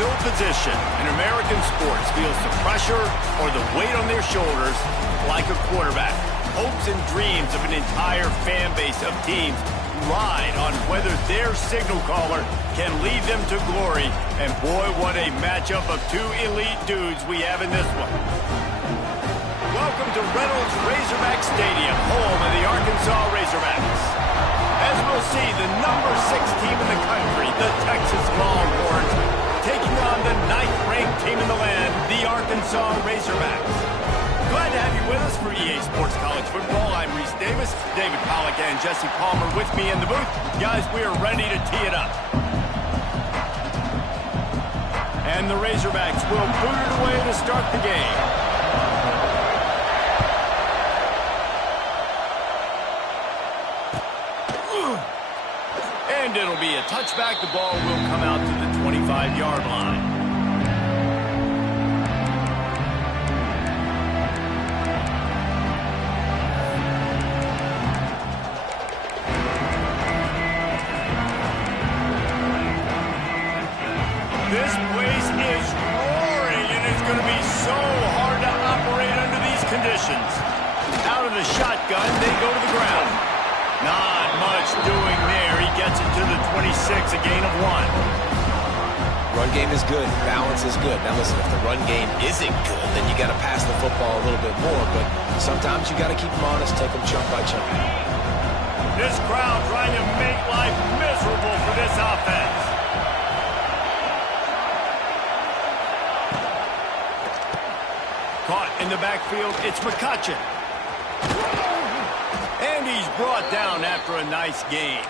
no position in American sports feels the pressure or the weight on their shoulders like a quarterback. Hopes and dreams of an entire fan base of teams ride on whether their signal caller can lead them to glory. And boy, what a matchup of two elite dudes we have in this one. Welcome to Reynolds Razorback Stadium, home of the Arkansas Razorbacks. As we'll see, the number 6 team in the country, the Texas Longhorns, taking on the 9th-ranked team in the land, the Arkansas Razorbacks. Glad to have you with us for EA Sports College Football. I'm Reese Davis, David Pollack and Jesse Palmer with me in the booth. Guys, we are ready to tee it up. And the Razorbacks will boot it away to start the game. And it'll be a touchback. The ball will come out to the 25-yard line. This place is roaring, and it's going to be so hard to operate under these conditions. Out of the shotgun, they go to the ground. Not much doing there. He gets it to the 26, a gain of 1. Run game is good. Balance is good. Now listen, if the run game isn't good, then you got to pass the football a little bit more. But sometimes you got to keep them honest, take them chunk by chunk. This crowd trying to make life miserable for this offense. Caught in the backfield, it's McCutcheon. And he's brought down after a nice gain.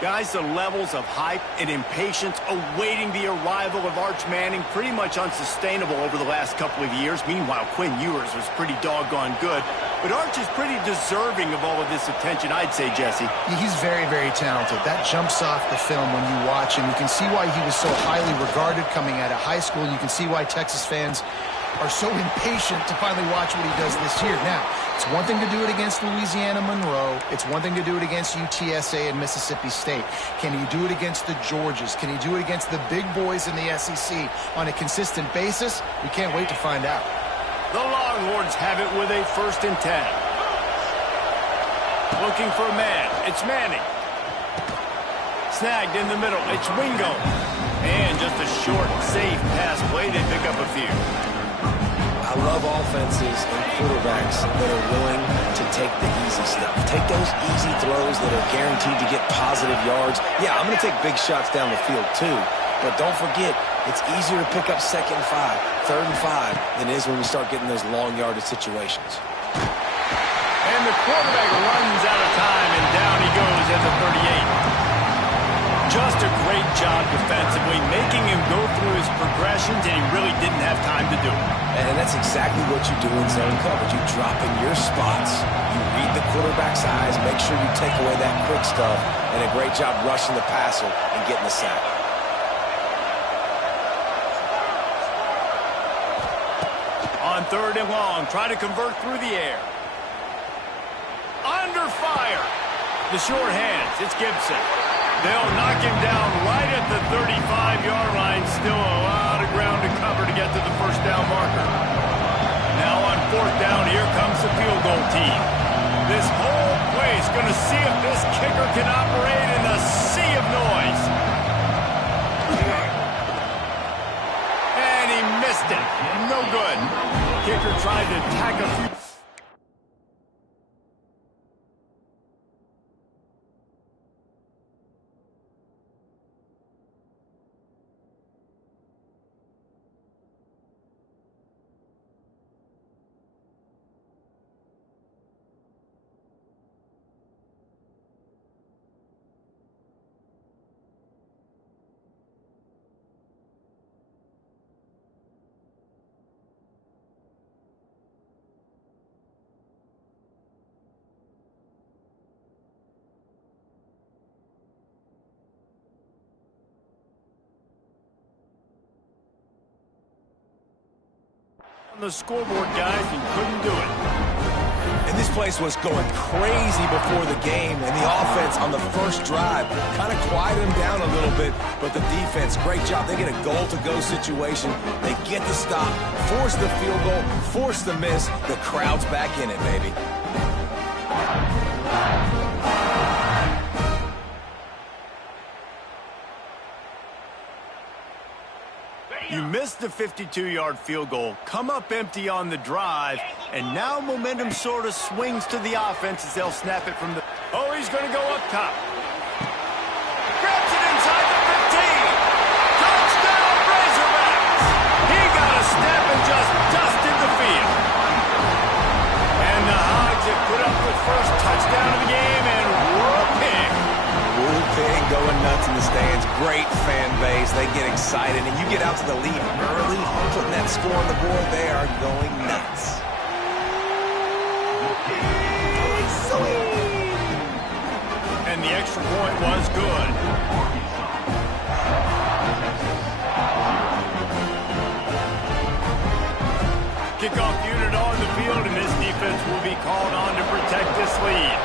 Guys, the levels of hype and impatience awaiting the arrival of Arch Manning pretty much unsustainable over the last couple of years. Meanwhile, Quinn Ewers was pretty doggone good. But Arch is pretty deserving of all of this attention, I'd say, Jesse. He's very, very talented. That jumps off the film when you watch him. You can see why he was so highly regarded coming out of high school. You can see why Texas fans are so impatient to finally watch what he does this year. Now, it's one thing to do it against Louisiana Monroe. It's one thing to do it against UTSA and Mississippi State. Can he do it against the Georgias? Can he do it against the big boys in the SEC on a consistent basis? We can't wait to find out. The Longhorns have it with a 1st and 10. Looking for a man. It's Manning. Snagged in the middle. It's Wingo. And just a short, safe pass play. They pick up a few. I love offenses and quarterbacks that are willing to take the easy stuff. Take those easy throws that are guaranteed to get positive yards. Yeah, I'm going to take big shots down the field too. But don't forget, it's easier to pick up 2nd and 5, 3rd and 5 than it is when we start getting those long yardage situations. And the quarterback runs out of time, and down he goes at the 38. Just a great job defensively, making him go through his progressions, and he really didn't have time to do it. And that's exactly what you do in zone coverage. You drop in your spots, you read the quarterback's eyes, make sure you take away that quick stuff, and a great job rushing the passer and getting the sack. On 3rd and long, try to convert through the air. Under fire. The short hands, it's Gibson. They'll knock him down right at the 35-yard line. Still a lot of ground to cover to get to the 1st down marker. Now on 4th down, here comes the field goal team. This whole place going to see if this kicker can operate in a sea of noise. And he missed it. No good. Kicker tried to tack a few. On the scoreboard, guys, and couldn't do it. And this place was going crazy before the game, and the offense on the first drive kind of quieted them down a little bit, but the defense, great job. They get a goal-to-go situation. They get the stop, force the field goal, force the miss. The crowd's back in it, baby. You missed the 52-yard field goal, come up empty on the drive, and now momentum sort of swings to the offense as they'll snap it from the... Oh, he's going to go up top. Grabs it inside the 15. Touchdown, Razorbacks! He got a step and just dusted the field. And the Hogs have put up the first touchdown of the game, and whooping. Pig going nuts in the stands. Great fan base. They get excited, and you get out to the lead early, putting that score on the board. They are going nuts. And the extra point was good. Kickoff unit on the field, and this defense will be called on to protect this lead.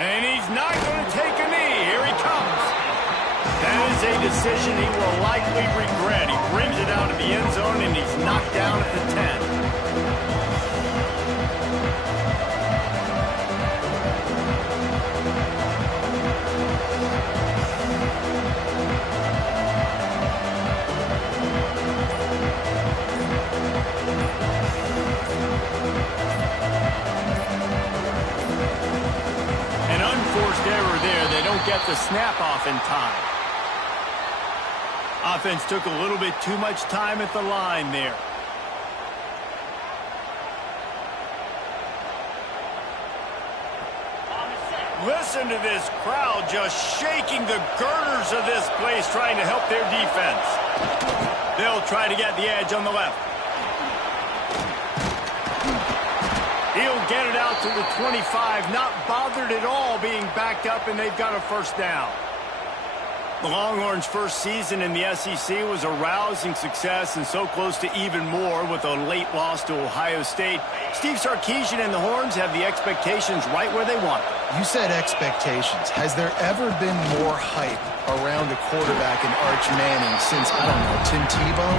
And he's not going to take a knee. Here he comes. That is a decision he will likely regret. He brings it out of the end zone, and he's knocked down at the 10. Error there. They don't get the snap off in time. Offense took a little bit too much time at the line there. Listen to this crowd just shaking the girders of this place, trying to help their defense. They'll try to get the edge on the left. He'll get it out to the 25, not bothered at all being backed up, and they've got a first down. The Longhorns' first season in the SEC was a rousing success and so close to even more with a late loss to Ohio State. Steve Sarkisian and the Horns have the expectations right where they want them. You said expectations. Has there ever been more hype around a quarterback in Arch Manning since, I don't know, Tim Tebow?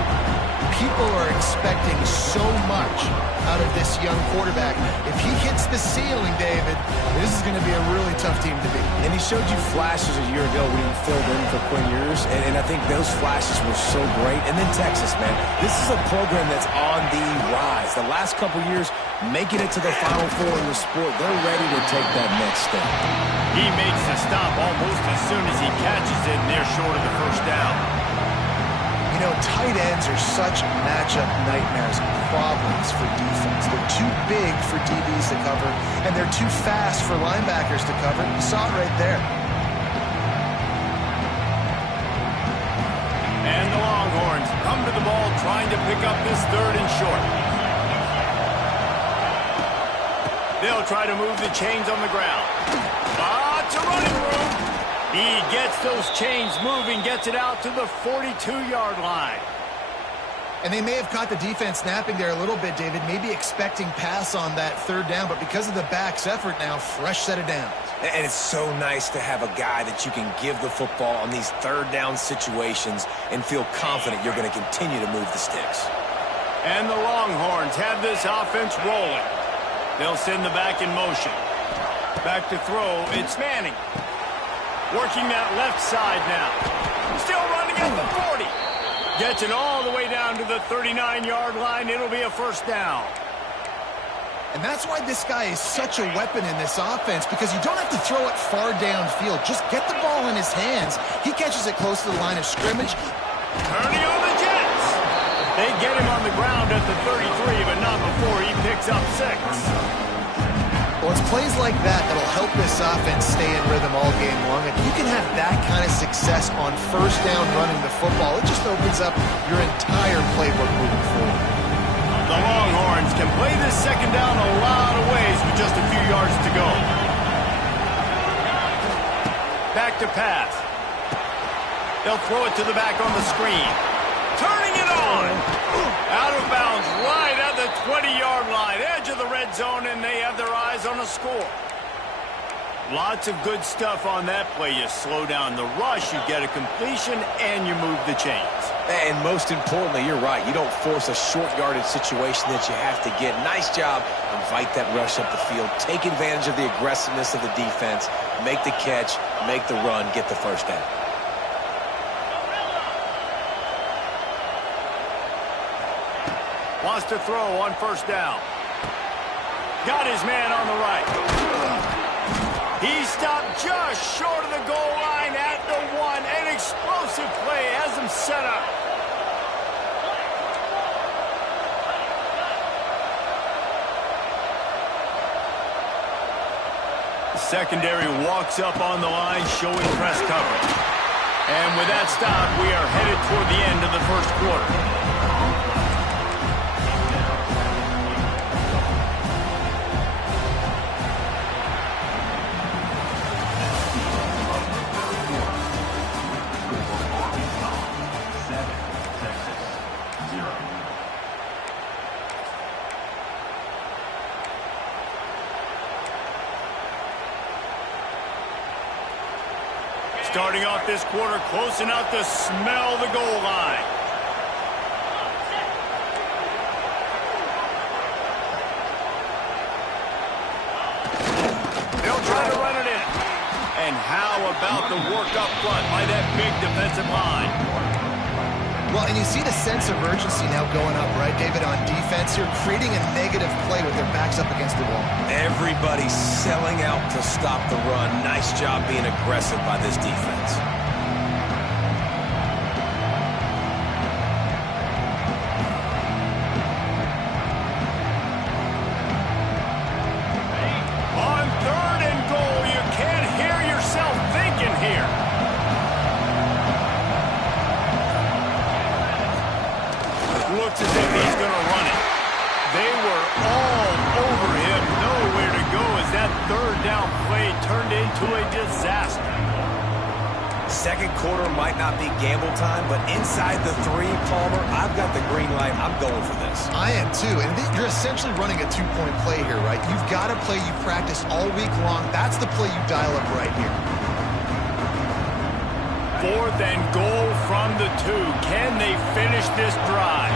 People are expecting so much out of this young quarterback. If he hits the ceiling, David, this is going to be a really tough team to beat. And he showed you flashes a year ago when he filled in for Quinn Ewers, and I think those flashes were so great. And then Texas, man, this is a program that's on the rise. The last couple years, making it to the Final Four in the sport, they're ready to take that next step. He makes the stop almost as soon as he catches it, and they're short of the first down. You know, tight ends are such matchup nightmares, problems for defense. They're too big for DBs to cover, and they're too fast for linebackers to cover. You saw it right there. And the Longhorns come to the ball trying to pick up this third and short. They'll try to move the chains on the ground. Lots of running room. He gets those chains moving, gets it out to the 42-yard line. And they may have caught the defense snapping there a little bit, David, maybe expecting pass on that third down, but because of the back's effort now, fresh set of downs. And it's so nice to have a guy that you can give the football on these third down situations and feel confident you're going to continue to move the sticks. And the Longhorns have this offense rolling. They'll send the back in motion. Back to throw, it's Manning. Working that left side now. Still running at the 40. Gets it all the way down to the 39-yard line. It'll be a first down. And that's why this guy is such a weapon in this offense, because you don't have to throw it far downfield. Just get the ball in his hands. He catches it close to the line of scrimmage. Turning on the Jets. They get him on the ground at the 33, but not before he picks up 6. Well, it's plays like that that'll help this offense stay in rhythm all game long. If you can have that kind of success on first down running the football, it just opens up your entire playbook moving forward. The Longhorns can play this second down a lot of ways with just a few yards to go. Back to pass. They'll throw it to the back on the screen. turning it on. Out of bounds right at the 20-yard line. Edge of the red zone, and they have their eyes on a score. Lots of good stuff on that play. You slow down the rush, you get a completion, and you move the chains. And most importantly, you're right. You don't force a short yardage situation that you have to get. Nice job. Invite that rush up the field. Take advantage of the aggressiveness of the defense. Make the catch, make the run, get the first down. Wants to throw on first down. Got his man on the right. He stopped just short of the goal line at the 1. An explosive play has him set up. The secondary walks up on the line, showing press coverage. And with that stop, we are headed toward the end of the first quarter. Starting off this quarter close enough to smell the goal line. They'll try to run it in. And how about the work up front by that big defensive line? Well, and you see the sense of urgency now going up, right, David, on defense here, creating a negative play with their backs up against the wall. Everybody's selling out to stop the run. Nice job being aggressive by this defense. On 3rd and goal, you can't hear yourself thinking here. Looks as if he's going to run it. They were all over him. Nowhere to go as that 3rd down play turned into a disaster. Second quarter might not be gamble time, but inside the 3, Palmer, I've got the green light. I'm going for this. I am too, and you're essentially running a 2-point play here, right? You've got a play you practice all week long. That's the play you dial up right here. 4th and goal from the 2. Can they finish this drive?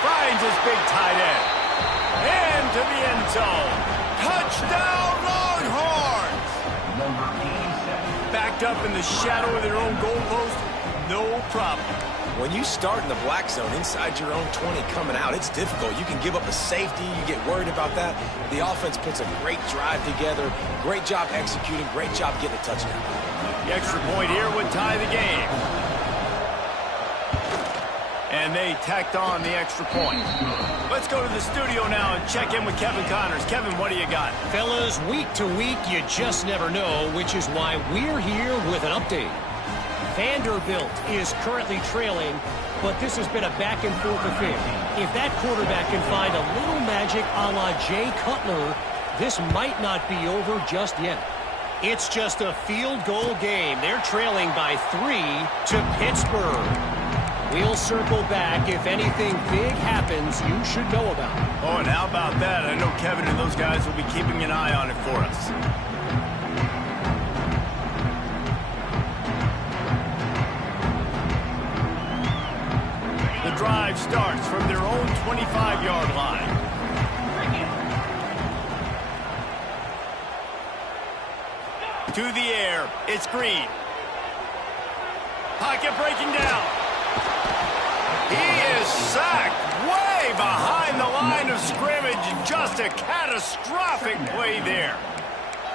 Finds his big tight end. Into the end zone. Touchdown, Longhorns! Backed up in the shadow of their own goalpost, no problem. When you start in the black zone inside your own 20 coming out, it's difficult. You can give up a safety. You get worried about that. The offense puts a great drive together. Great job executing. Great job getting a touchdown. The extra point here would tie the game. And they tacked on the extra point. Let's go to the studio now and check in with Kevin Connors. Kevin, what do you got? Fellas, week to week, you just never know, which is why we're here with an update. Vanderbilt is currently trailing, but this has been a back-and-forth affair. If that quarterback can find a little magic a la Jay Cutler, this might not be over just yet. It's just a field goal game. They're trailing by 3 to Pittsburgh. We'll circle back. If anything big happens, you should know about it. Oh, and how about that? I know Kevin and those guys will be keeping an eye on it for us. The drive starts from their own 25-yard line. To the air, it's Green. Pocket breaking down. He is sacked way behind the line of scrimmage. Just a catastrophic play there.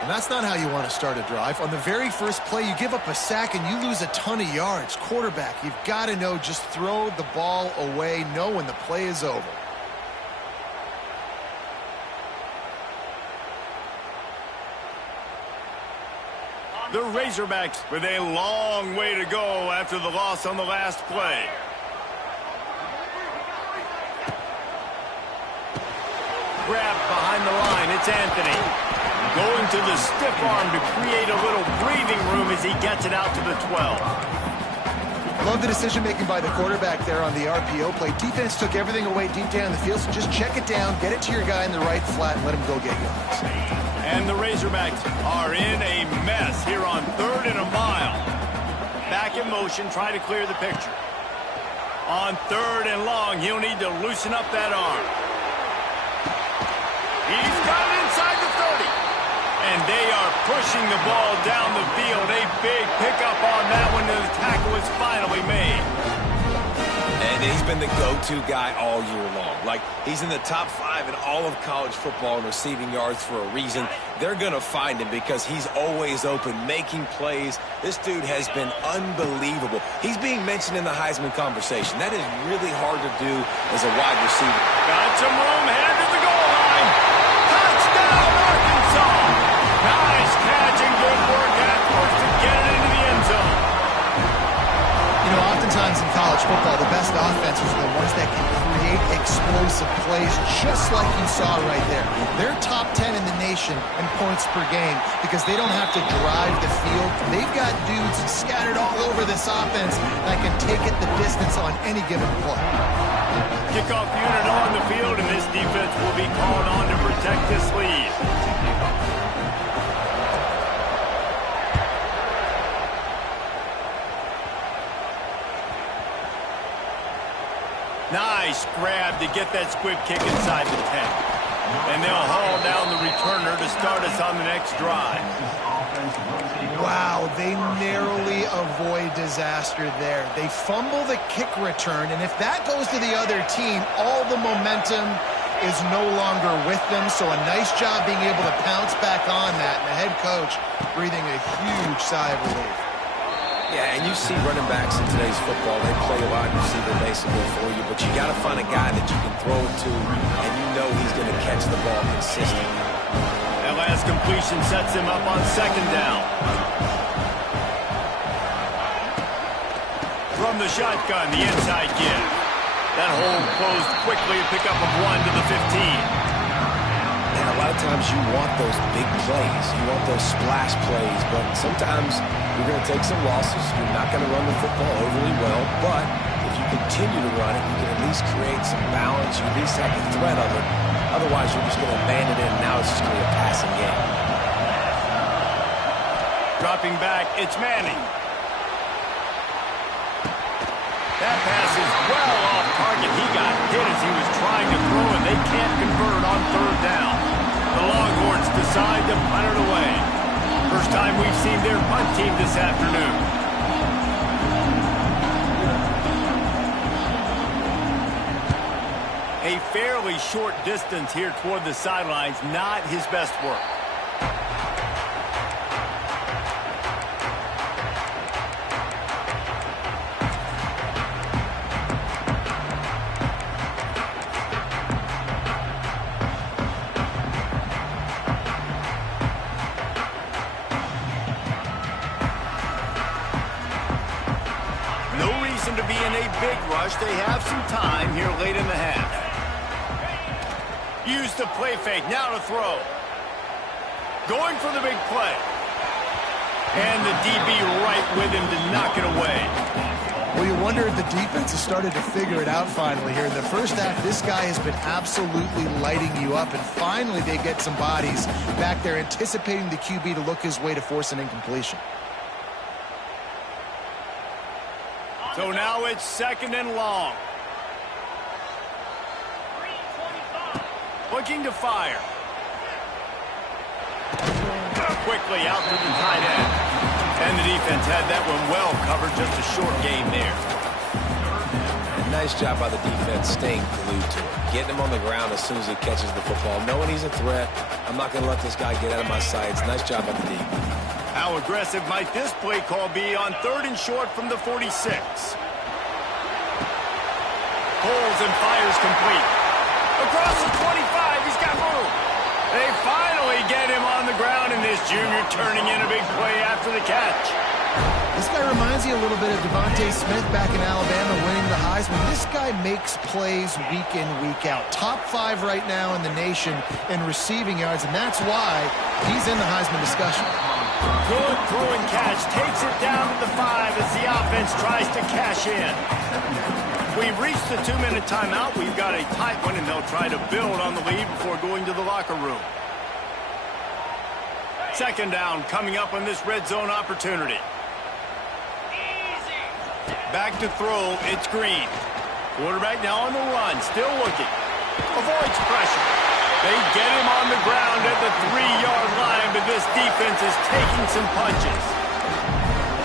And that's not how you want to start a drive. On the very first play, you give up a sack and you lose a ton of yards. Quarterback, you've got to know, just throw the ball away, know when the play is over. The Razorbacks with a long way to go after the loss on the last play. grab behind the line. It's Anthony. Going to the stiff arm to create a little breathing room as he gets it out to the 12. Love the decision-making by the quarterback there on the RPO play. Defense took everything away deep down the field, so just check it down, get it to your guy in the right flat, and let him go get yards. And the Razorbacks are in a mess here on 3rd and a mile. Back in motion, try to clear the picture. On 3rd and long, he'll need to loosen up that arm. He's got it inside the 30. And they are pushing the ball down the field. A big pickup on that one, and the tackle is finally made. And he's been the go-to guy all year long. Like, he's in the top 5 in all of college football in receiving yards for a reason. They're going to find him because he's always open, making plays. This dude has been unbelievable. He's being mentioned in the Heisman conversation. That is really hard to do as a wide receiver. Got some room, headed to the goal line. Touchdown, Arkansas! Nice catch and good work afterwards to get it into the end zone. You know, oftentimes in college football, the best offenses are the ones that can create explosive plays, just like you saw right there. They're top 10 in the nation in points per game because they don't have to drive the field. They've got dudes scattered all over this offense that can take it the distance on any given play. Kickoff unit on the field, and this defense will be called on to protect this lead. Nice grab to get that squib kick inside the 10. And they'll haul down the returner to start us on the next drive. Wow, they narrowly avoid disaster there. They fumble the kick return, and if that goes to the other team, all the momentum is no longer with them. So a nice job being able to pounce back on that, and the head coach breathing a huge sigh of relief. Yeah, and you see running backs in today's football, they play a wide receiver basically for you, but you got to find a guy that you can throw it to, and you know he's going to catch the ball consistently. That last completion sets him up on 2nd down. From the shotgun, the inside give. That hole closed quickly, a pickup of 1 to the 15. And a lot of times you want those big plays. You want those splash plays, but sometimes you're going to take some losses. You're not going to run the football overly well, but if you continue to run it, you can at least create some balance. You at least have the threat of it. Otherwise, you're just going to abandon it, and now it's just going to be a passing game. Dropping back, it's Manning. That pass is well off target. He got hit as he was trying to throw, and they can't convert on 3rd down. The Longhorns decide to punt it away. First time we've seen their punt team this afternoon. A fairly short distance here toward the sidelines, not his best work. To be in a big rush. They have some time here late in the half. Use the play fake. Now to throw. Going for the big play. And the DB right with him to knock it away. Well, you wonder if the defense has started to figure it out finally here. In the first half, this guy has been absolutely lighting you up, and finally they get some bodies back there anticipating the QB to look his way to force an incompletion. So now it's 2nd and long. Looking to fire. Quickly out to the tight end. And the defense had that one well covered. Just a short game there. And nice job by the defense staying glued to it. Getting him on the ground as soon as he catches the football. Knowing he's a threat. I'm not going to let this guy get out of my sights. Nice job by the D. How aggressive might this play call be on 3rd and short from the 46? Pulls and fires complete. Across the 25, he's got room. They finally get him on the ground, and this junior turning in a big play after the catch. This guy reminds you a little bit of Devontae Smith back in Alabama winning the Heisman. This guy makes plays week in, week out. Top 5 right now in the nation in receiving yards, and that's why he's in the Heisman discussion. Good throw and catch. Takes it down to the 5 as the offense tries to cash in. We've reached the 2-minute timeout. We've got a tight one, and they'll try to build on the lead before going to the locker room. Second down coming up on this red zone opportunity. Back to throw, it's Green. Quarterback now on the run, still looking. Avoids pressure. They get him on the ground at the 3-yard line, but this defense is taking some punches.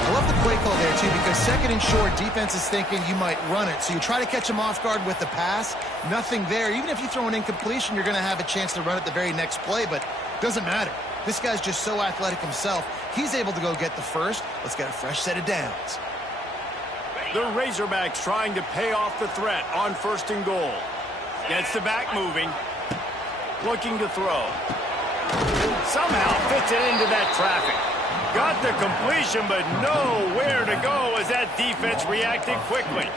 I love the play call there, too, because second and short, defense is thinking you might run it. So you try to catch him off guard with the pass. Nothing there. Even if you throw an incompletion, you're going to have a chance to run it the very next play, but doesn't matter. This guy's just so athletic himself. He's able to go get the first. Let's get a fresh set of downs. The Razorbacks trying to pay off the threat on 1st and goal. Gets the back moving. Looking to throw. Somehow fits it into that traffic. Got the completion, but nowhere to go as that defense reacted quickly.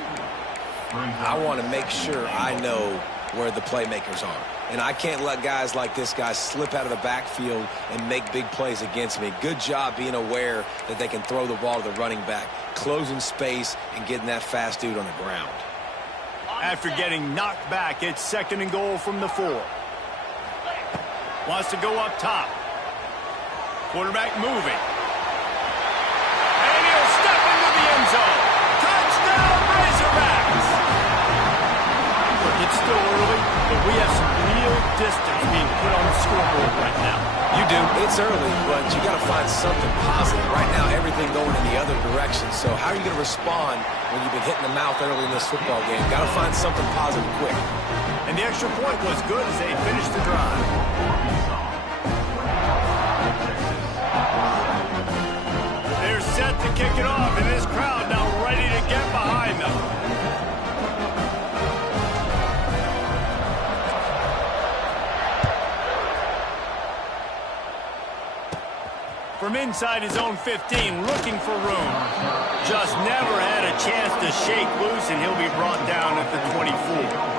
I want to make sure I know where the playmakers are. And I can't let guys like this guy slip out of the backfield and make big plays against me. Good job being aware that they can throw the ball to the running back, closing space, and getting that fast dude on the ground. After getting knocked back, it's 2nd and goal from the 4. Wants to go up top. Quarterback moving. And he'll step into the end zone. Touchdown, Razorbacks! Look, it's still early, but we have some real distance being put on the scoreboard right now. You do. It's early, but you got to find something positive. Right now, everything going in the other direction. So how are you going to respond when you've been hitting the mouth early in this football game? Got to find something positive quick. And the extra point was good as they finished the drive. They're set to kick it off, and this crowd now ready to get behind them. From inside his own 15, looking for room. Just never had a chance to shake loose, and he'll be brought down at the 24.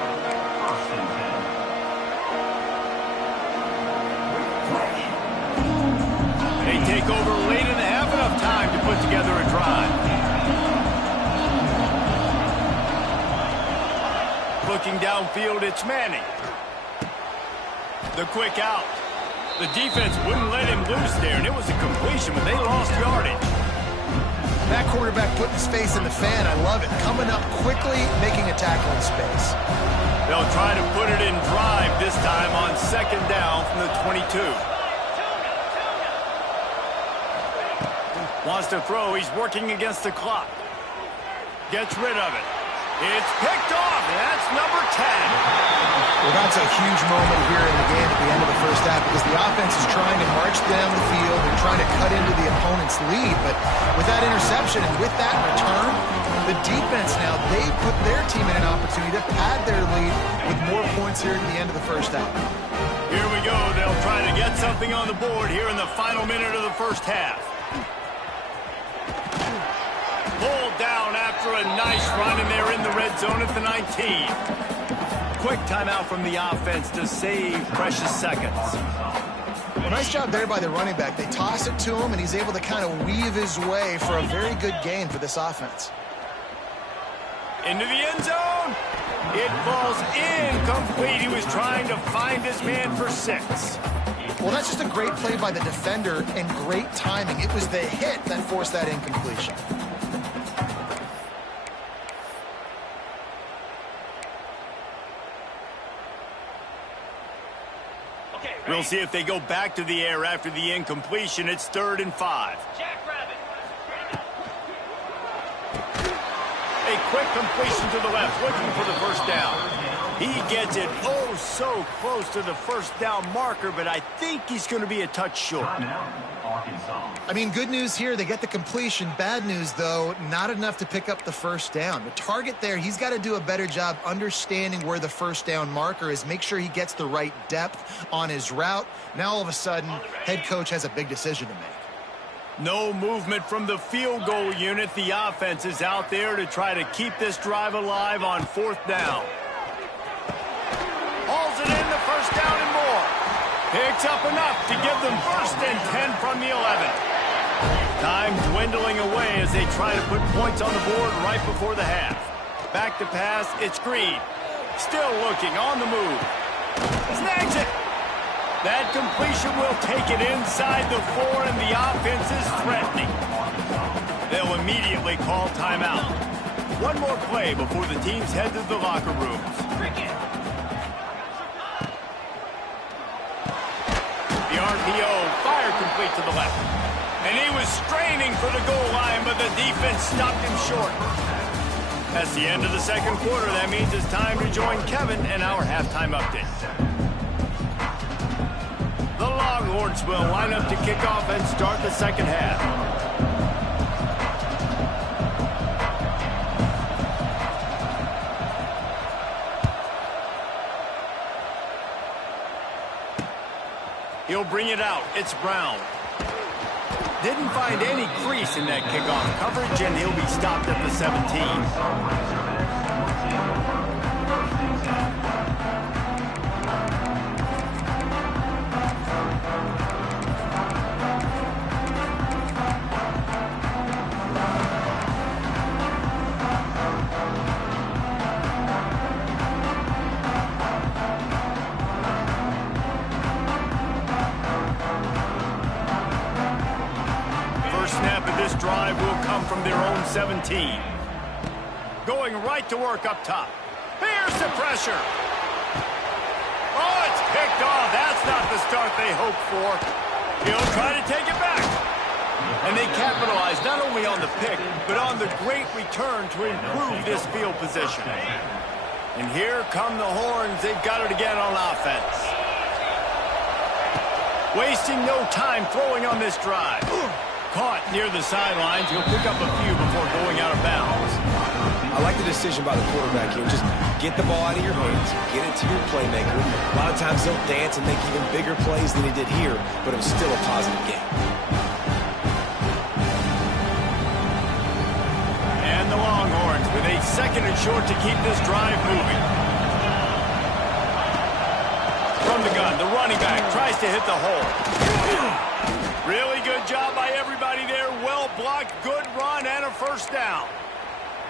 They take over late and have enough time to put together a drive. Looking downfield, it's Manning. The quick out. The defense wouldn't let him loose there, and it was a completion, but they lost yardage. That quarterback putting his face in the fan, I love it. Coming up quickly, making a tackle in space. They'll try to put it in drive this time on 2nd down from the 22. Wants to throw. He's working against the clock. Gets rid of it. It's picked off, and that's number 10. Well, that's a huge moment here in the game at the end of the first half because the offense is trying to march down the field and trying to cut into the opponent's lead. But with that interception and with that return, the defense now, they put their team in an opportunity to pad their lead with more points here at the end of the first half. Here we go. They'll try to get something on the board here in the final minute of the first half. Pulled down after a nice run, and they're in the red zone at the 19. Quick timeout from the offense to save precious seconds. Well, nice job there by the running back. They toss it to him, and he's able to kind of weave his way for a very good gain for this offense. Into the end zone. It falls incomplete. He was trying to find his man for 6. Well, that's just a great play by the defender and great timing. It was the hit that forced that incompletion. We'll see if they go back to the air after the incompletion. It's 3rd and 5. A quick completion to the left, looking for the first down. He gets it oh so close to the first down marker, but I think he's going to be a touch short. I mean, good news here, they get the completion. Bad news, though, not enough to pick up the first down. The target there, he's got to do a better job understanding where the first down marker is, make sure he gets the right depth on his route. Now, all of a sudden, head coach has a big decision to make. No movement from the field goal unit. The offense is out there to try to keep this drive alive on 4th down. Hauls it in, the first down and more. Picks up enough to give them 1st and 10 from the 11. Time dwindling away as they try to put points on the board right before the half. Back to pass, it's Green. Still looking, on the move. Snags it. That completion will take it inside the 4, and the offense is threatening. They'll immediately call timeout. One more play before the teams head to the locker rooms. The RPO, fire complete to the left. And he was straining for the goal line, but the defense stopped him short. That's the end of the 2nd quarter. That means it's time to join Kevin and our halftime update. The Longhorns will line up to kick off and start the 2nd half. He'll bring it out. It's Brown. Didn't find any crease in that kickoff coverage, and he'll be stopped at the 17. Drive will come from their own 17. Going right to work up top. Here's the pressure. Oh, it's picked off. That's not the start they hoped for. He'll try to take it back. And they capitalize not only on the pick, but on the great return to improve this field position. And here come the Horns. They've got it again on offense. Wasting no time throwing on this drive. Caught near the sidelines. He'll pick up a few before going out of bounds. I like the decision by the quarterback here. Just get the ball out of your hands, get it to your playmaker. A lot of times they'll dance and make even bigger plays than he did here, but it was still a positive game. And the Longhorns with a 2nd and short to keep this drive moving. From the gun, the running back tries to hit the hole. Really good job by everybody there. Well blocked, good run, and a 1st down.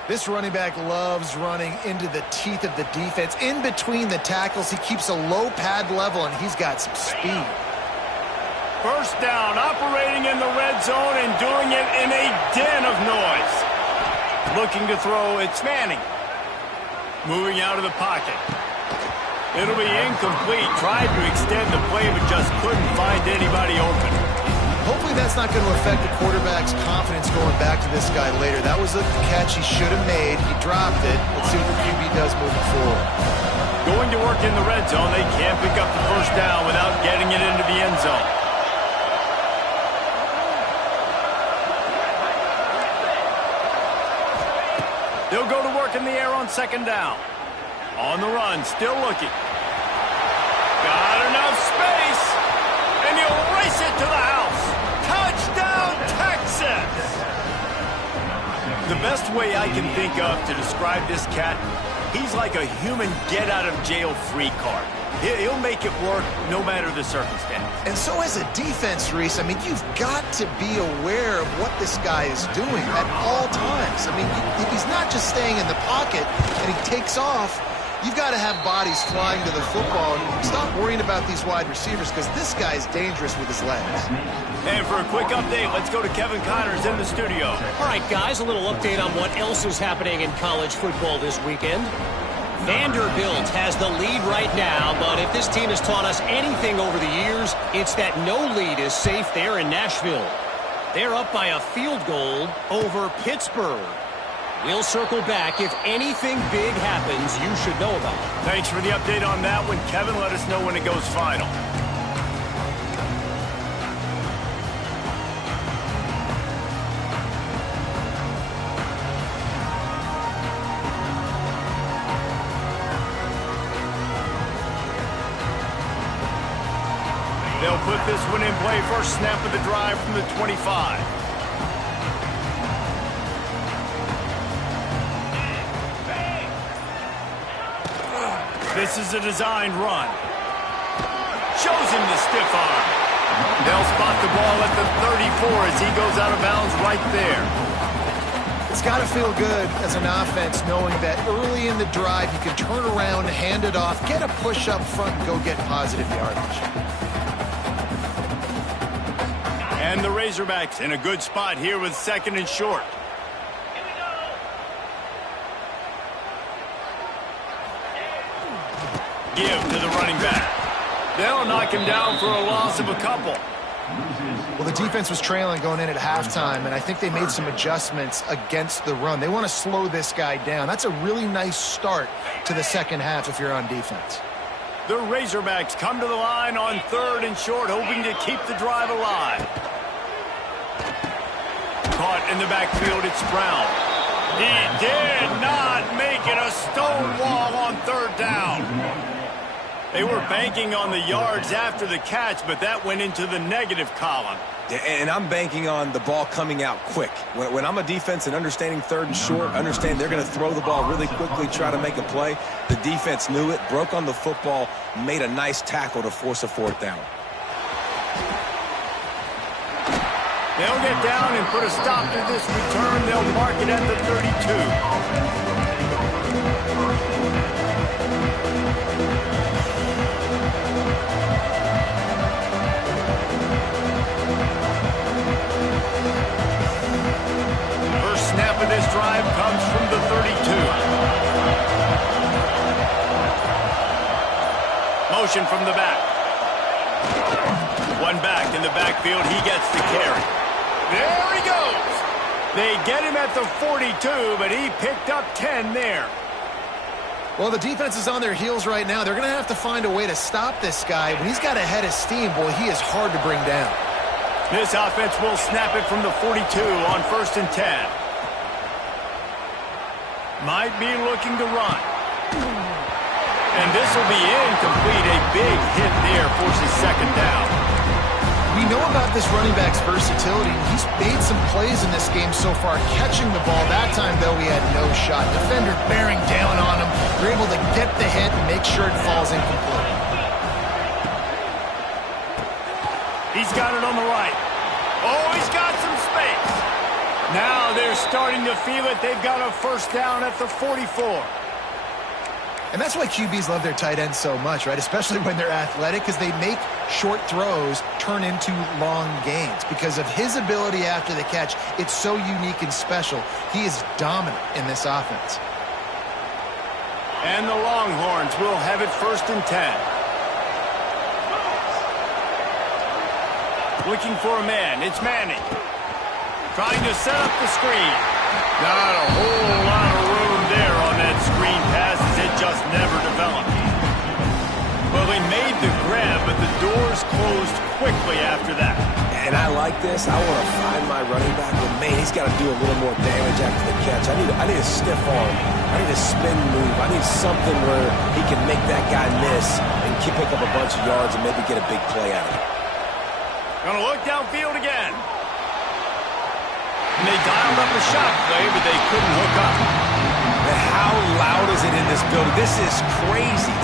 This running back loves running into the teeth of the defense. In between the tackles, he keeps a low pad level, and he's got some speed. 1st down, operating in the red zone and doing it in a den of noise. Looking to throw, it's Manning. Moving out of the pocket. It'll be incomplete. Tried to extend the play, but just couldn't find anybody open. Hopefully that's not going to affect the quarterback's confidence going back to this guy later. That was a catch he should have made. He dropped it. Let's see what the QB does moving forward. Going to work in the red zone. They can't pick up the 1st down without getting it into the end zone. They'll go to work in the air on 2nd down. On the run, still looking. Got enough space. And he'll race it to the house. Touchdown, Texas! The best way I can think of to describe this cat, he's like a human get-out-of-jail-free card. He'll make it work no matter the circumstance. And so as a defense, Reese, I mean, you've got to be aware of what this guy is doing at all times. I mean, if he's not just staying in the pocket and he takes off, you've got to have bodies flying to the football and stop worrying about these wide receivers because this guy is dangerous with his legs. And for a quick update, let's go to Kevin Connors in the studio. All right, guys, a little update on what else is happening in college football this weekend. Vanderbilt has the lead right now, but if this team has taught us anything over the years, it's that no lead is safe there in Nashville. They're up by a field goal over Pittsburgh. We'll circle back. If anything big happens, you should know about it. Thanks for the update on that one, Kevin. Let us know when it goes final. They'll put this one in play. First snap of the drive from the 25. This is a designed run. Shows him the stiff arm. They'll spot the ball at the 34 as he goes out of bounds right there. It's got to feel good as an offense knowing that early in the drive you can turn around, hand it off, get a push up front, and go get positive yardage. And the Razorbacks in a good spot here with 2nd and short. Give to the running back. They'll knock him down for a loss of a couple. Well, the defense was trailing going in at halftime, and I think they made some adjustments against the run. They want to slow this guy down. That's a really nice start to the second half if you're on defense. The Razorbacks come to the line on 3rd and short, hoping to keep the drive alive. Caught in the backfield, it's Brown. He did not make it a stone wall on 3rd down. They were banking on the yards after the catch, but that went into the negative column. And I'm banking on the ball coming out quick. When I'm a defense and understanding 3rd and short, understand they're going to throw the ball really quickly, try to make a play. The defense knew it, broke on the football, made a nice tackle to force a 4th down. They'll get down and put a stop to this return. They'll mark it at the 32. Snap of this drive comes from the 32. Motion from the back. One back in the backfield. He gets the carry. There he goes. They get him at the 42, but he picked up 10 there. Well, the defense is on their heels right now. They're going to have to find a way to stop this guy. When he's got a head of steam, boy, he is hard to bring down. This offense will snap it from the 42 on 1st and 10. Might be looking to run. And this will be incomplete. A big hit there forces 2nd down. We know about this running back's versatility. He's made some plays in this game so far, catching the ball. That time, though, he had no shot. Defender bearing down on him. They're able to get the hit and make sure it falls incomplete. He's got it on the right. Oh, he's got some space. Now they're starting to feel it. They've got a 1st down at the 44. And that's why QBs love their tight ends so much, right? Especially when they're athletic, because they make short throws turn into long gains. Because of his ability after the catch, it's so unique and special. He is dominant in this offense. And the Longhorns will have it 1st and 10. Looking for a man. It's Manning. Trying to set up the screen. Not a whole lot of room there on that screen pass as it just never developed. Well, they made the grab, but the doors closed quickly after that. And I like this. I want to find my running back, but man, he's got to do a little more damage after the catch. I need a stiff arm. I need a spin move. I need something where he can make that guy miss and pick up a bunch of yards and maybe get a big play out of it. Gonna look downfield again. And they dialed up a shot play, but they couldn't hook up. Man, how loud is it in this building? This is crazy.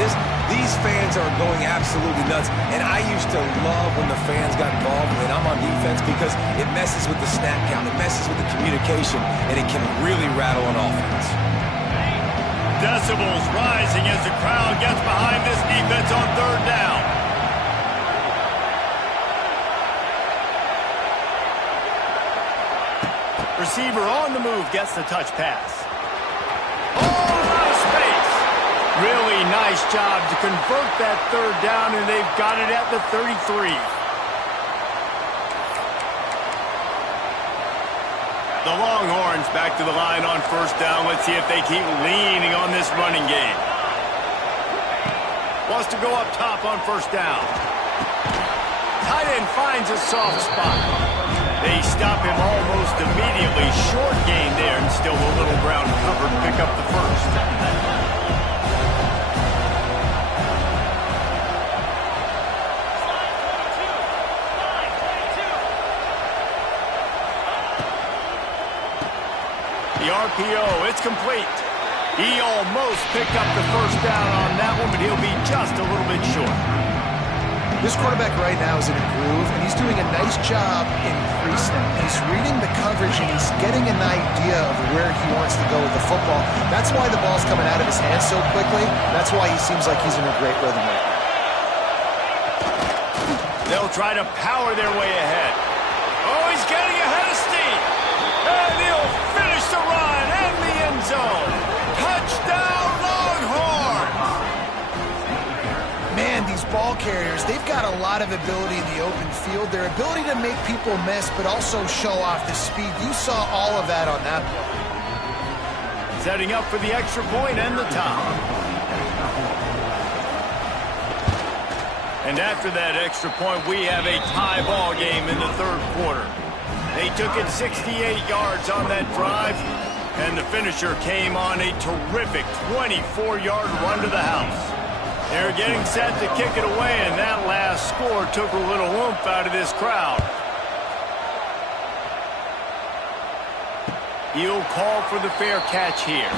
These fans are going absolutely nuts. And I used to love when the fans got involved when I'm on defense because it messes with the snap count, it messes with the communication, and it can really rattle an offense. Decibels rising as the crowd gets behind this defense on 3rd down. Receiver on the move gets the touch pass. Oh, a lot of space. Really nice job to convert that 3rd down, and they've got it at the 33. The Longhorns back to the line on 1st down. Let's see if they keep leaning on this running game. Wants to go up top on 1st down. Tight end finds a soft spot. They stop him almost immediately. Short gain there, and still a little ground covered to pick up the 1st. The RPO, it's complete. He almost picked up the first down on that one, but he'll be just a little bit short. This quarterback right now is in a groove, and he's doing a nice job in pre-snap. He's reading the coverage, and he's getting an idea of where he wants to go with the football. That's why the ball's coming out of his hands so quickly. That's why he seems like he's in a great rhythm right now. They'll try to power their way ahead. Oh, he's getting ahead of steam. And he'll finish the run and the end zone. Touchdown, Longhorns! Man, these ball carriers, they've got a lot of ability in the open field. Their ability to make people miss, but also show off the speed. You saw all of that on that play. Setting up for the extra point and the top. And after that extra point, we have a tie ball game in the third quarter. They took it 68 yards on that drive, and the finisher came on a terrific 24-yard run to the house. They're getting set to kick it away, and that last score took a little oomph out of this crowd. He'll call for the fair catch here.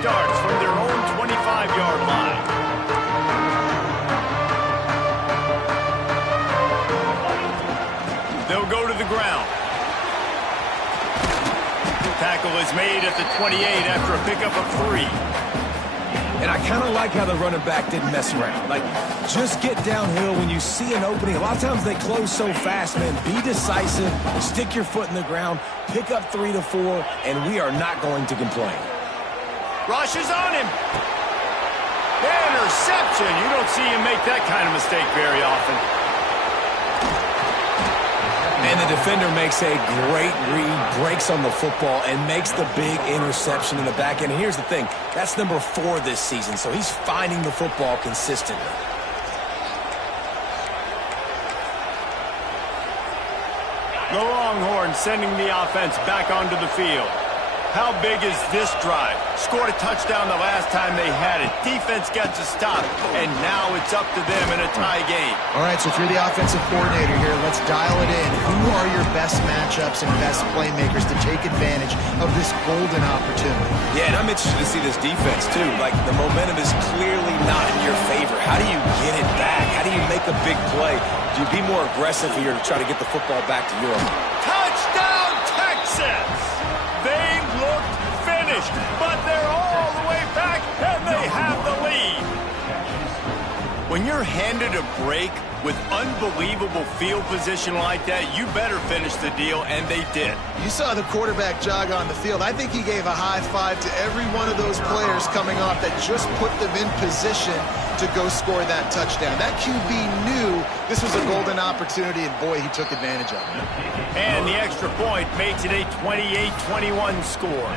Starts from their own 25-yard line. They'll go to the ground. Tackle is made at the 28 after a pickup of 3. And I kind of like how the running back didn't mess around. Like, just get downhill when you see an opening. A lot of times they close so fast, man. Be decisive, stick your foot in the ground, pick up 3 to 4, and we are not going to complain. Rushes on him. Interception. You don't see him make that kind of mistake very often. And the defender makes a great read, breaks on the football, and makes the big interception in the back end. And here's the thing. That's number 4 this season, so he's finding the football consistently. The Longhorns sending the offense back onto the field. How big is this drive? Scored a touchdown the last time they had it. Defense gets a stop, and now it's up to them in a tie game. All right, so if you're the offensive coordinator here, let's dial it in. Who are your best matchups and best playmakers to take advantage of this golden opportunity? Yeah, and I'm interested to see this defense, too. Like, the momentum is clearly not in your favor. How do you get it back? How do you make a big play? Do you be more aggressive here to try to get the football back to Europe? Touchdown, Texas! They looked finished, but they're all the way back, and they have the lead. When you're handed a break with unbelievable field position like that, you better finish the deal, and they did. You saw the quarterback jog on the field. I think he gave a high five to every one of those players coming off that just put them in position to go score that touchdown. That QB knew this was a golden opportunity, and boy, he took advantage of it. And the extra point makes it a 28-21 score.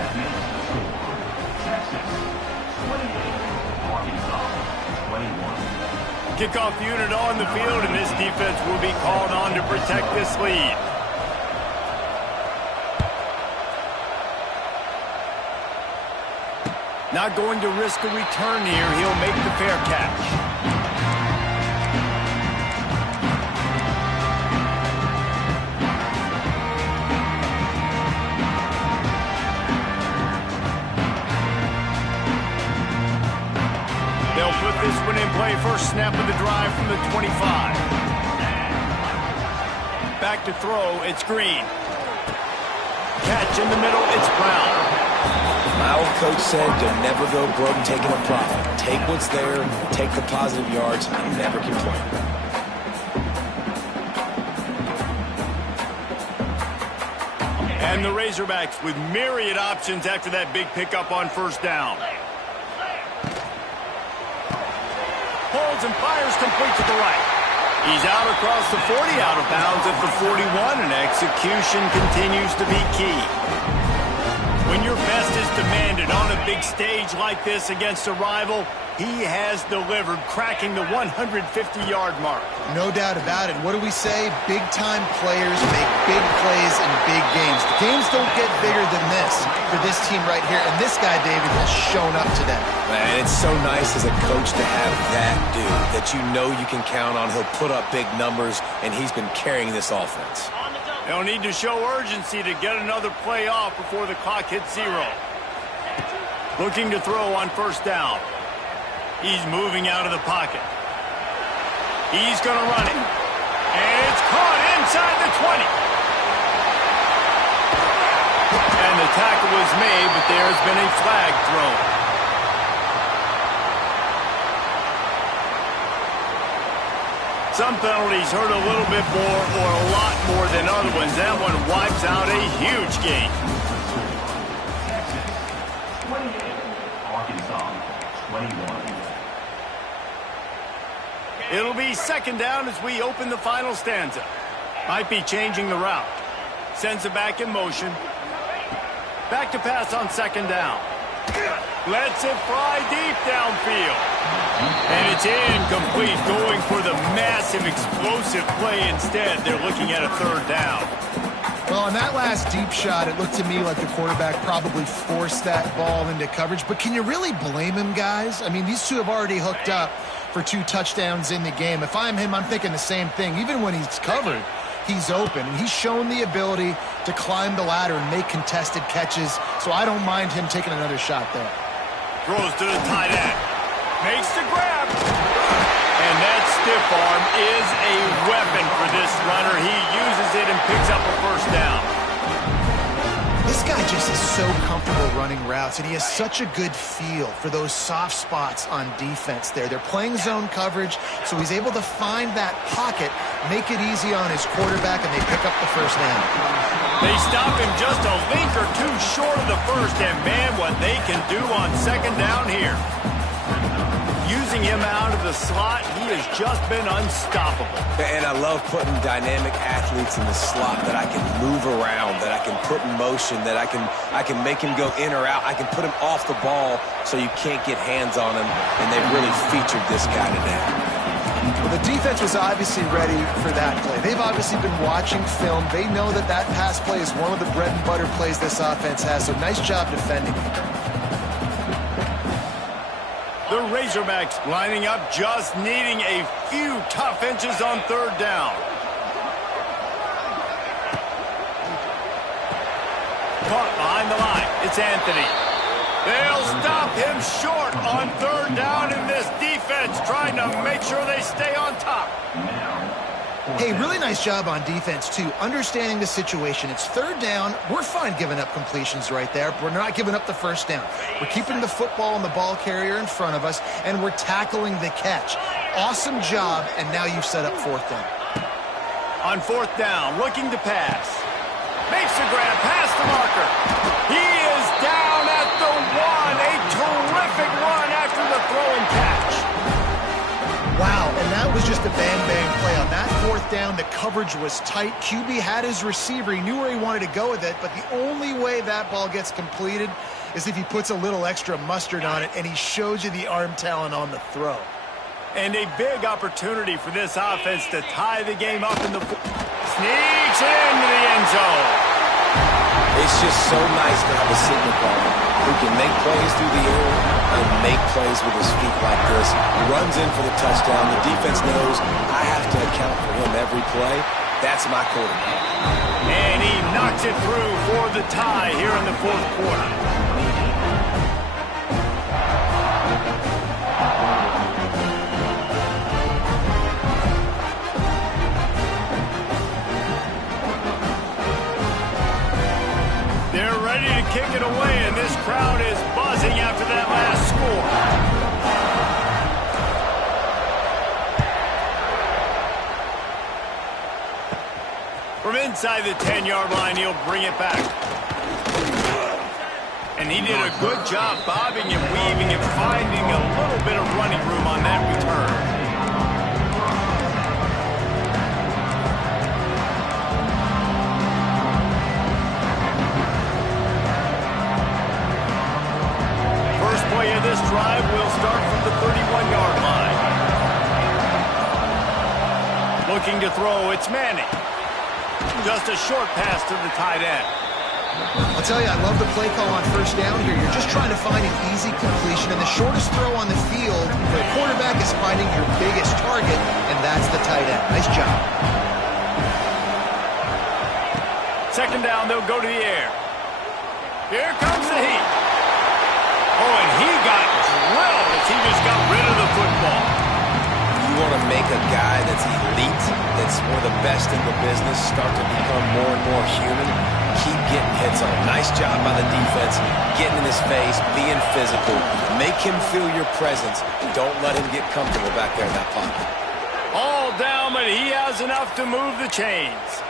Kickoff unit on the field, and this defense will be called on to protect this lead. Not going to risk a return here. He'll make the fair catch. They'll put this one in play. First snap of the drive from the 25. Back to throw. It's Green. Catch in the middle. It's Brown. My old coach said to never go broke taking a profit. Take what's there, take the positive yards, and never complain. And the Razorbacks with myriad options after that big pickup on first down. Holds and fires complete to the right. He's out across the 40, out of bounds at the 41, and execution continues to be key. When your best is demanded on a big stage like this against a rival, he has delivered, cracking the 150-yard mark. No doubt about it. What do we say? Big-time players make big plays in big games. The games don't get bigger than this for this team right here, and this guy, David, has shown up today. Man, it's so nice as a coach to have that dude that you know you can count on. He'll put up big numbers, and he's been carrying this offense. They'll need to show urgency to get another play off before the clock hits 0. Looking to throw on first down. He's moving out of the pocket. He's going to run it. And it's caught inside the 20. And the tackle was made, but there's been a flag thrown. Some penalties hurt a little bit more or a lot more than other ones. That one wipes out a huge game. Arkansas, 21. It'll be second down as we open the final stanza. Might be changing the route. Sends it back in motion. Back to pass on second down. Lets it fly deep downfield. And it's incomplete, going for the massive explosive play instead. They're looking at a third down. Well, on that last deep shot, it looked to me like the quarterback probably forced that ball into coverage. But can you really blame him, guys? I mean, these two have already hooked up for 2 touchdowns in the game. If I'm him, I'm thinking the same thing. Even when he's covered, he's open. And he's shown the ability to climb the ladder and make contested catches. So I don't mind him taking another shot there. Throws to the tight end. Makes the grab. And that stiff arm is a weapon for this runner. He uses it and picks up a first down. This guy just is so comfortable running routes, and he has such a good feel for those soft spots on defense there. They're playing zone coverage, so he's able to find that pocket, make it easy on his quarterback, and they pick up the first down. They stop him just a link or two short of the first, and man, what they can do on second down here. Using him out of the slot, he has just been unstoppable. And I love putting dynamic athletes in the slot that I can move around, that I can put in motion, that I can make him go in or out. I can put him off the ball so you can't get hands on him, and they've really featured this guy today. Well, the defense was obviously ready for that play. They've obviously been watching film. They know that that pass play is one of the bread and butter plays this offense has, so nice job defending. The Razorbacks lining up, just needing a few tough inches on third down. Caught behind the line. It's Anthony. They'll stop him short on third down in this defense, trying to make sure they stay on top. Hey, really nice job on defense, too. Understanding the situation. It's third down. We're fine giving up completions right there. We're not giving up the first down. We're keeping the football and the ball carrier in front of us, and we're tackling the catch. Awesome job, and now you've set up fourth down. On fourth down, looking to pass. Makes the grab, past the marker. He is down at the 1. A terrific run after the throw and catch. Wow, and that was just a bang-bang play. On that fourth down, the coverage was tight. QB had his receiver. He knew where he wanted to go with it, but the only way that ball gets completed is if he puts a little extra mustard on it, and he shows you the arm talent on the throw. And a big opportunity for this offense to tie the game up in the... Sneaks into the end zone. It's just so nice to have a signal caller who can make plays through the air and make plays with his feet like this. Runs in for the touchdown. The defense knows I have to account for him every play. That's my quarterback. And he knocks it through for the tie here in the fourth quarter. They're ready to kick it away, and this crowd is buzzing after that last score. From inside the 10-yard line, he'll bring it back. And he did a good job bobbing and weaving and finding a little bit of running room on that return. Looking to throw, it's Manning. Just a short pass to the tight end. I'll tell you, I love the play call on first down here. You're just trying to find an easy completion, and the shortest throw on the field for the quarterback is finding your biggest target, and that's the tight end. Nice job. Second down, they'll go to the air. Here comes the heat. Oh, and he got drilled as he just got rid of the football. You want to make a guy that's elite, that's one of the best in the business, start to become more and more human, keep getting hits on him. Nice job by the defense, getting in his face, being physical. Make him feel your presence. Don't let him get comfortable back there in that pocket. All down, but he has enough to move the chains.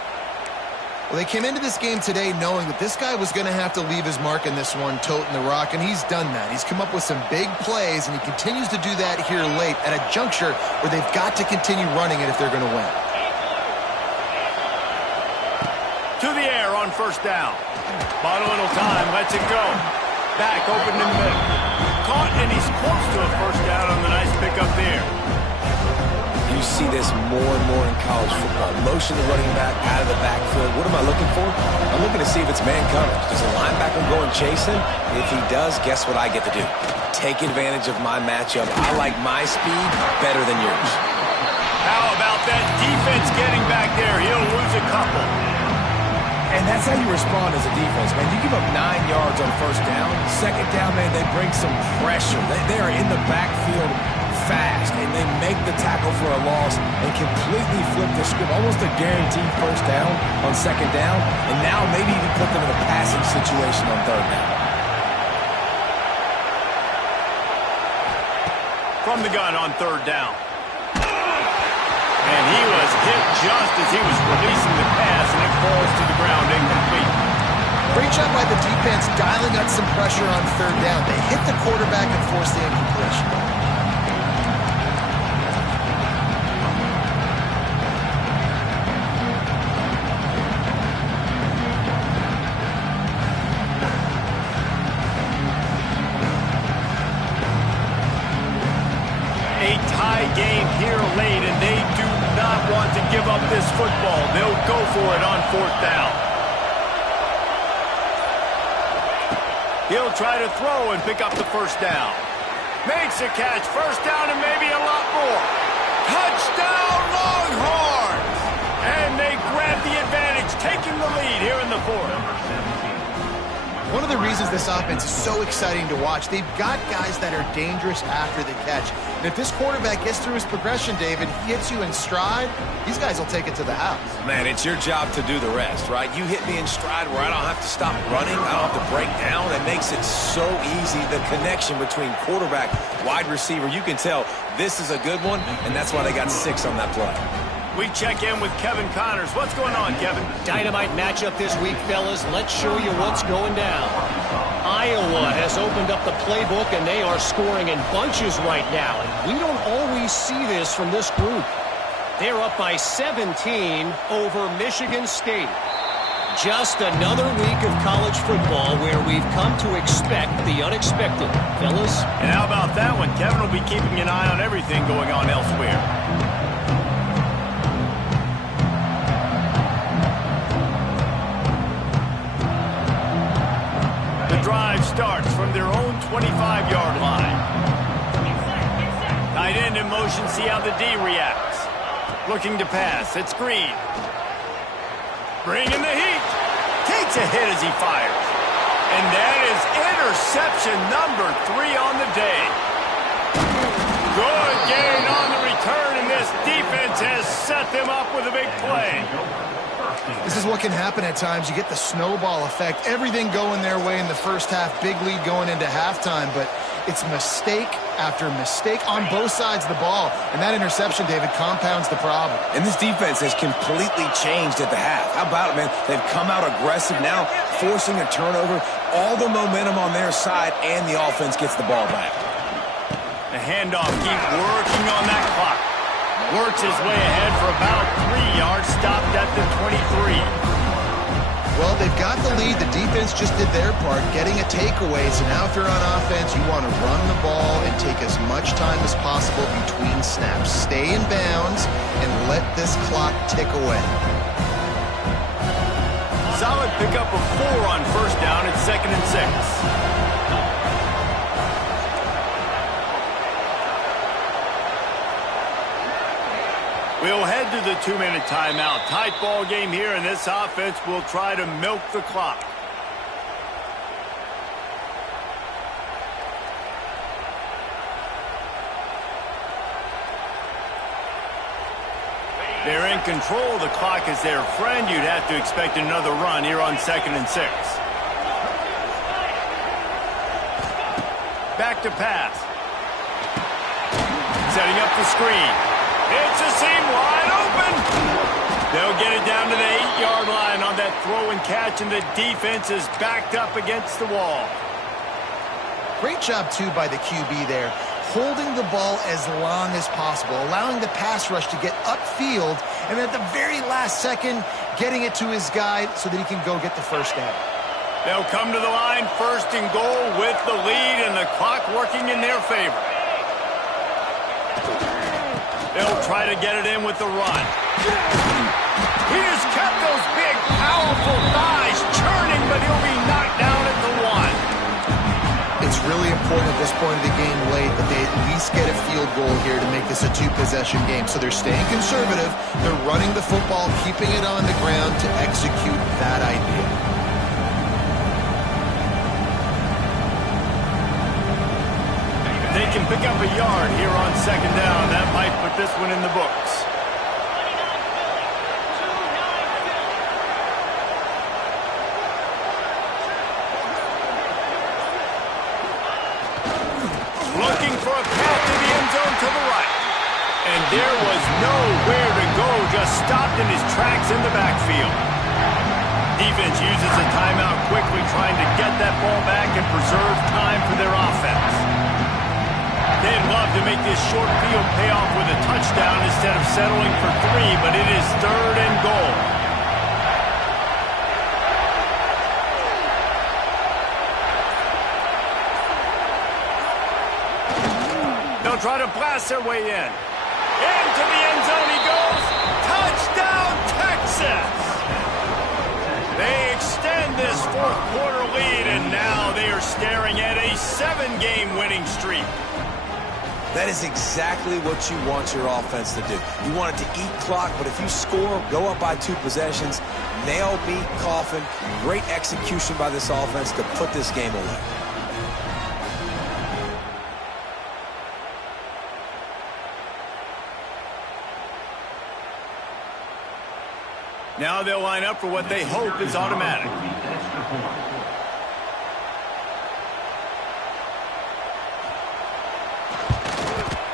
Well, they came into this game today knowing that this guy was going to have to leave his mark in this one, toting the rock, and he's done that. He's come up with some big plays, and he continues to do that here late at a juncture where they've got to continue running it if they're going to win. To the air on first down. Bought a little time, lets it go. Back open in the middle. Caught, and he's close to a first down on the nice pickup there. You see this more and more in college football. Motion the running back out of the backfield. What am I looking for? I'm looking to see if it's man coverage. Does the linebacker go and chase him? If he does, guess what I get to do? Take advantage of my matchup. I like my speed better than yours. How about that defense getting back there? He'll lose a couple. And that's how you respond as a defense, man. You give up 9 yards on first down. Second down, man, they bring some pressure. They are in the backfield fast, and they make the tackle for a loss and completely flip the script. Almost a guaranteed first down on second down, and now maybe even put them in a passing situation on third down. From the gun on third down. And he was hit just as he was releasing the pass, and it falls to the ground incomplete. Great job by the defense dialing up some pressure on third down. They hit the quarterback and forced the incompletion. Game here late, and they do not want to give up this football. They'll go for it on fourth down. He'll try to throw and pick up the first down. Makes a catch, first down, and maybe a lot more. Touchdown, Longhorns! And they grab the advantage, taking the lead here in the fourth. One of the reasons this offense is so exciting to watch, they've got guys that are dangerous after the catch. And if this quarterback gets through his progression, David, he hits you in stride, these guys will take it to the house. Man, it's your job to do the rest, right? You hit me in stride where I don't have to stop running, I don't have to break down. It makes it so easy, the connection between quarterback, wide receiver. You can tell this is a good one, and that's why they got 6 on that play. We check in with Kevin Connors. What's going on, Kevin? Dynamite matchup this week, fellas. Let's show you what's going down. Iowa has opened up the playbook, and they are scoring in bunches right now. And we don't always see this from this group. They're up by 17 over Michigan State. Just another week of college football where we've come to expect the unexpected, fellas. And how about that one? Kevin will be keeping an eye on everything going on elsewhere. Drive starts from their own 25-yard line. Tight end in motion, see how the D reacts. Looking to pass, it's Green. Bringing the heat. Takes a hit as he fires. And that is interception number 3 on the day. Good gain on the return, and this defense has set them up with a big play. This is what can happen at times. You get the snowball effect. Everything going their way in the first half. Big lead going into halftime. But it's mistake after mistake on both sides of the ball. And that interception, David, compounds the problem. And this defense has completely changed at the half. How about it, man? They've come out aggressive now, forcing a turnover. All the momentum on their side, and the offense gets the ball back. The handoff, keep working on that clock. Works his way ahead for about 3 yards, stopped at the 23. Well, they've got the lead. The defense just did their part, getting a takeaway. So now if you're on offense, you want to run the ball and take as much time as possible between snaps. Stay in bounds and let this clock tick away. Solid pickup of 4 on first down. It's 2nd and 6. We'll head to the 2-minute timeout. Tight ball game here, and this offense will try to milk the clock. They're in control. The clock is their friend. You'd have to expect another run here on 2nd and 6. Back to pass. Setting up the screen. It's a seam wide open. They'll get it down to the 8-yard line on that throw and catch, and the defense is backed up against the wall. Great job, too, by the QB there, holding the ball as long as possible, allowing the pass rush to get upfield, and at the very last second, getting it to his guy so that he can go get the first down. They'll come to the line, 1st and goal with the lead, and the clock working in their favor. They'll try to get it in with the run. He has kept those big, powerful thighs churning, but he'll be knocked down at the 1. It's really important at this point of the game late that they at least get a field goal here to make this a 2-possession game. So they're staying conservative. They're running the football, keeping it on the ground to execute that idea. They can pick up a yard here on 2nd down. That might put this one in the books. Looking for a path to the end zone to the right. And there was nowhere to go, just stopped in his tracks in the backfield. Defense uses a timeout quickly, trying to get that ball back and preserve time for their offense. They'd love to make this short field pay off with a touchdown instead of settling for 3, but it is 3rd and goal. They'll try to blast their way in. Into the end zone he goes. Touchdown, Texas! They extend this 4th quarter lead, and now they are staring at a 7-game winning streak. That is exactly what you want your offense to do. You want it to eat clock, but if you score, go up by 2 possessions, nail, meet, coffin. Great execution by this offense to put this game away. Now they'll line up for what they hope is automatic.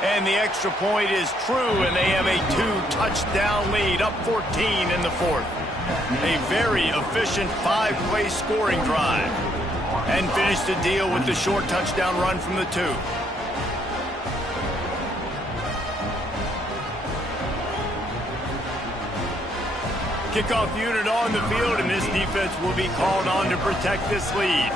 And the extra point is true, and they have a 2-touchdown lead, up 14 in the 4th. A very efficient 5-play scoring drive. And finish the deal with the short touchdown run from the 2. Kickoff unit on the field, and this defense will be called on to protect this lead.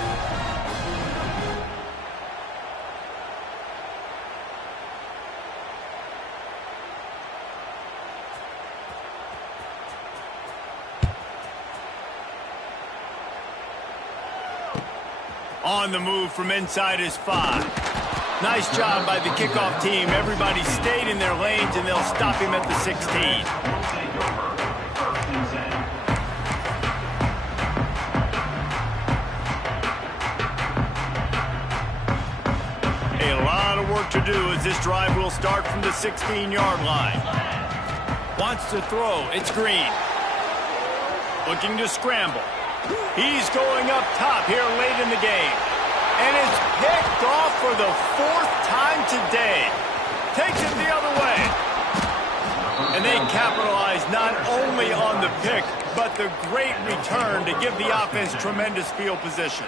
On the move from inside his 5. Nice job by the kickoff team. Everybody stayed in their lanes, and they'll stop him at the 16. A lot of work to do as this drive will start from the 16-yard line. Wants to throw. It's Green. Looking to scramble. He's going up top here late in the game. And it's picked off for the 4th time today. Takes it the other way. And they capitalize not only on the pick, but the great return to give the offense tremendous field position.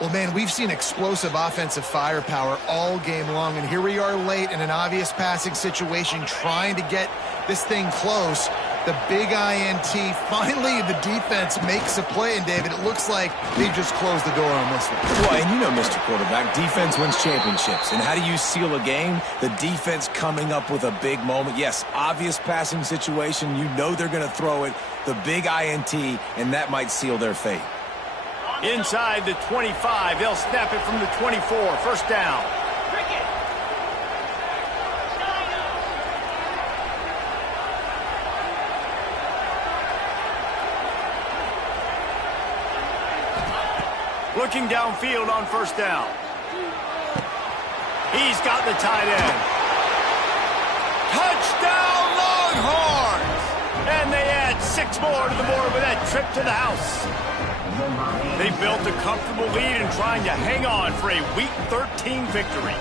Well, man, we've seen explosive offensive firepower all game long, and here we are late in an obvious passing situation trying to get this thing close. The big INT. Finally, the defense makes a play, and David, it looks like they just closed the door on this one. Well, and you know, Mr. Quarterback, defense wins championships. And how do you seal a game? The defense coming up with a big moment. Yes, obvious passing situation. You know they're going to throw it. The big INT, and that might seal their fate. Inside the 25, they'll snap it from the 24. First down. Looking downfield on first down. He's got the tight end. Touchdown Longhorns! And they add 6 more to the board with that trip to the house. They built a comfortable lead and trying to hang on for a Week 13 victory.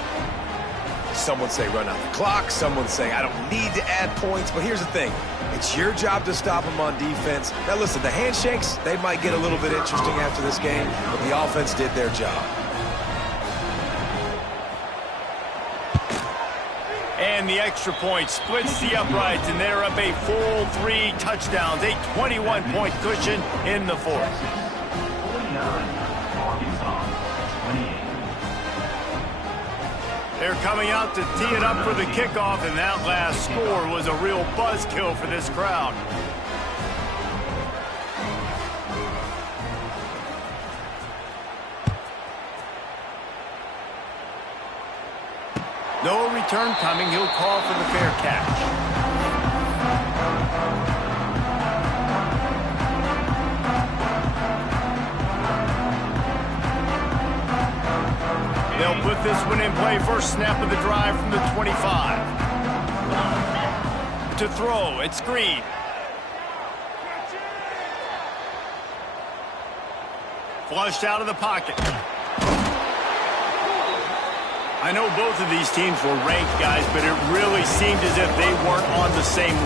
Some would say run out the clock. Some would say I don't need to add points. But here's the thing. It's your job to stop them on defense. Now, listen, the handshakes, they might get a little bit interesting after this game, but the offense did their job. And the extra point splits the uprights, and they're up a full 3 touchdowns, a 21-point cushion in the fourth. 49, Arkansas, 28. They're coming out to tee it up for the kickoff, and that last score was a real buzzkill for this crowd. No return coming. He'll call for the fair catch. They'll put this one in play. First snap of the drive from the 25. To throw, it's Green. Flushed out of the pocket. I know both of these teams were ranked, guys, but it really seemed as if they weren't on the same level.